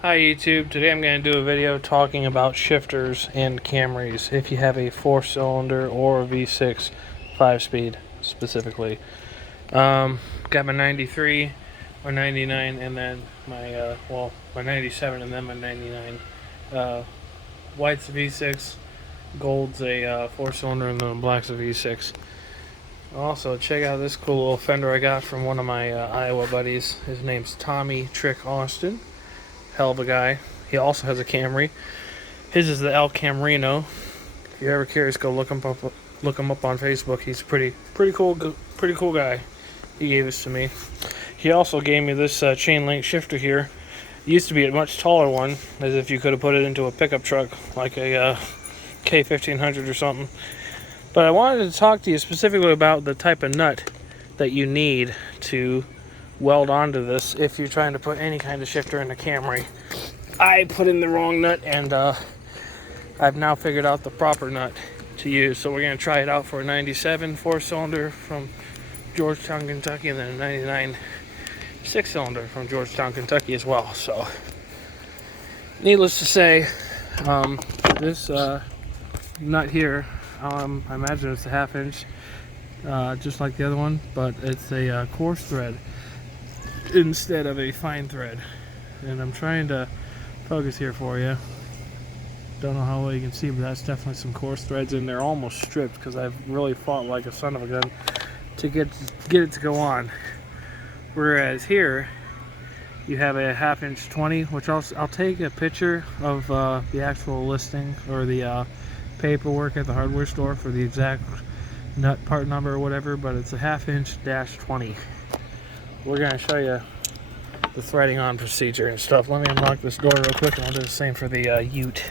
Hi YouTube, today I'm going to do a video talking about shifters and Camrys if you have a 4-cylinder or a V6 5-speed specifically. Got my 93, my 99, and then my, my 97 and then my 99. White's a V6, gold's a 4-cylinder, and then black's a V6. Also, check out this cool little fender I got from one of my Iowa buddies. His name's Tommy Trick Austin. Hell of a guy. He also has a Camry. His is the El Camrino. If you're ever curious, go look him up. Look him up on Facebook. He's pretty cool guy. He gave this to me. He also gave me this chain link shifter here. It used to be a much taller one, as if you could have put it into a pickup truck, like a K1500 or something. But I wanted to talk to you specifically about the type of nut that you need to weld onto this if you're trying to put any kind of shifter in a Camry. I put in the wrong nut, and I've now figured out the proper nut to use. So we're going to try it out for a 97 4-cylinder from Georgetown, Kentucky, and then a 99 6-cylinder from Georgetown, Kentucky as well. So needless to say, this nut here, I imagine it's a 1/2 inch, just like the other one, but it's a coarse thread instead of a fine thread. And I'm trying to focus here for you. Don't know how well you can see, but that's definitely some coarse threads, and they're almost stripped because I've really fought like a son of a gun to get it to go on. Whereas here you have a 1/2 inch 20, which I'll take a picture of the actual listing or the paperwork at the hardware store for the exact nut part number or whatever, but it's a 1/2 inch -20. We're going to show you the threading on procedure and stuff. Let me unlock this door real quick, and I'll do the same for the ute.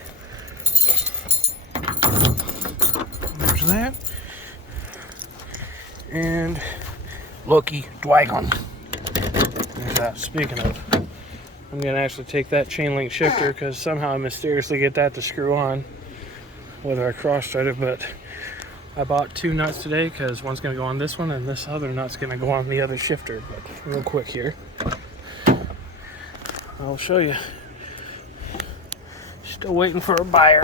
There's that. And Loki Dwagon. There's that. Speaking of, I'm going to actually take that chain link shifter because somehow I mysteriously get that to screw on, whether I cross-thread it, but I bought 2 nuts today because one's going to go on this one and this other nut's going to go on the other shifter. But real quick here, I'll show you. Still waiting for a buyer.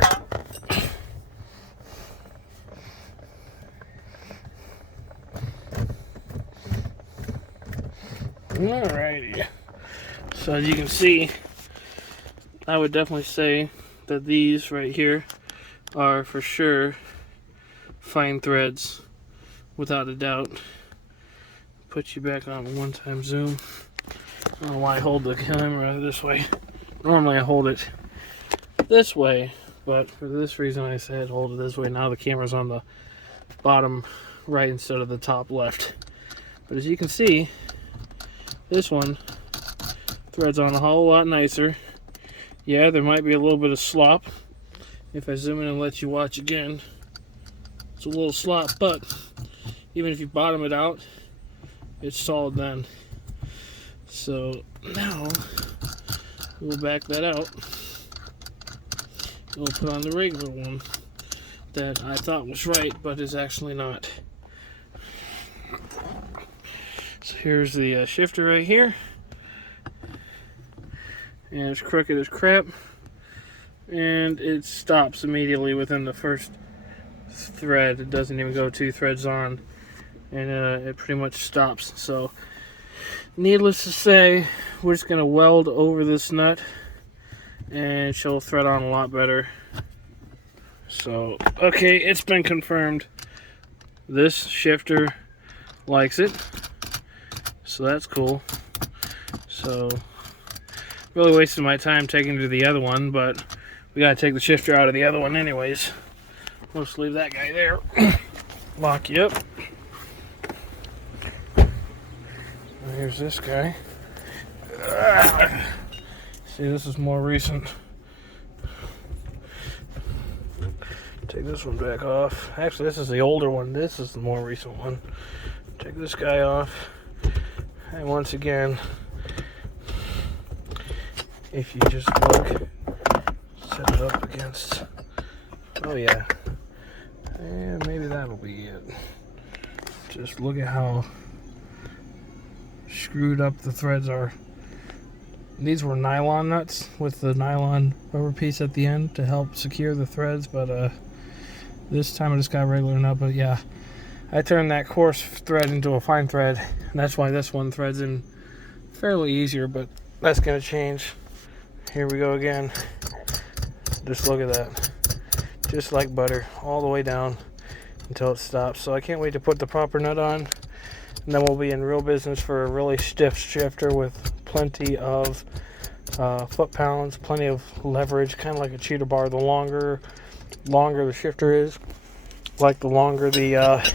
Alrighty. So as you can see, I would definitely say that these right here are for sure fine threads, without a doubt. Put you back on a 1-time zoom. I don't know why I hold the camera this way. Normally I hold it this way, but for this reason I said hold it this way. Now the camera's on the bottom right instead of the top left. But as you can see, this one threads on a whole lot nicer. Yeah, there might be a little bit of slop. If I zoom in and let you watch again, it's a little slop, but even if you bottom it out, it's solid then. So now we'll back that out. We'll put on the regular one that I thought was right, but is actually not. So here's the shifter right here, and it's crooked as crap, and it stops immediately within the first thread. It doesn't even go 2 threads on, and it pretty much stops. So needless to say, we're just going to weld over this nut and she'll thread on a lot better. So okay, it's been confirmed. This shifter likes it, so that's cool. So really wasted my time taking it to the other one, but we gotta take the shifter out of the other one anyways. We'll just leave that guy there. Lock you up. Here's this guy. See, this is more recent. Take this one back off. Actually, this is the older one. This is the more recent one. Take this guy off. And once again, if you just look, set it up against, oh yeah, and maybe that'll be it. Just look at how screwed up the threads are. These were nylon nuts with the nylon rubber piece at the end to help secure the threads, but this time I just got regular nut. But yeah, I turned that coarse thread into a fine thread, and that's why this one threads in fairly easier, but that's gonna change. Here we go again. Just look at that. Just like butter, all the way down until it stops. So I can't wait to put the proper nut on, and then we'll be in real business for a really stiff shifter with plenty of foot-pounds, plenty of leverage, kind of like a cheater bar. The longer the shifter is, like the longer the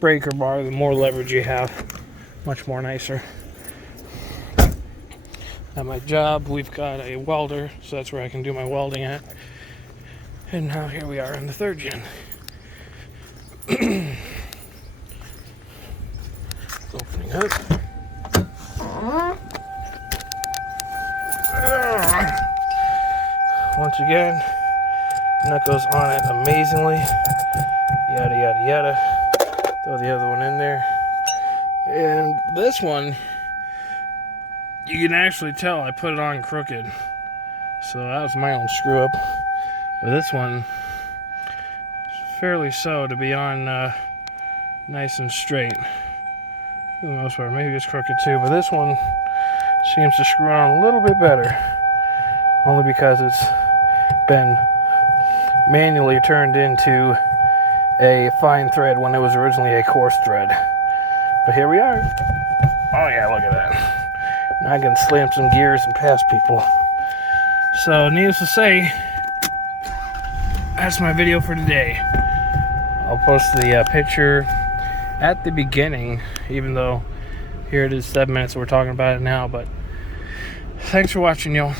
breaker bar, the more leverage you have. Much more nicer. At my job, we've got a welder, so that's where I can do my welding at. And now here we are in the 3rd gen. Opening up. Once again, nut goes on it amazingly. Yada, yada, yada. Throw the other one in there. And this one, you can actually tell I put it on crooked. So that was my own screw up. But this one, fairly so to be on nice and straight. For the most part, maybe it's crooked too, but this one seems to screw on a little bit better. Only because it's been manually turned into a fine thread when it was originally a coarse thread. But here we are. Oh yeah, look at that. Now I can slam some gears and pass people. So needless to say, that's my video for today. I'll post the picture at the beginning, even though here it is 7 minutes, so we're talking about it now. But thanks for watching, y'all.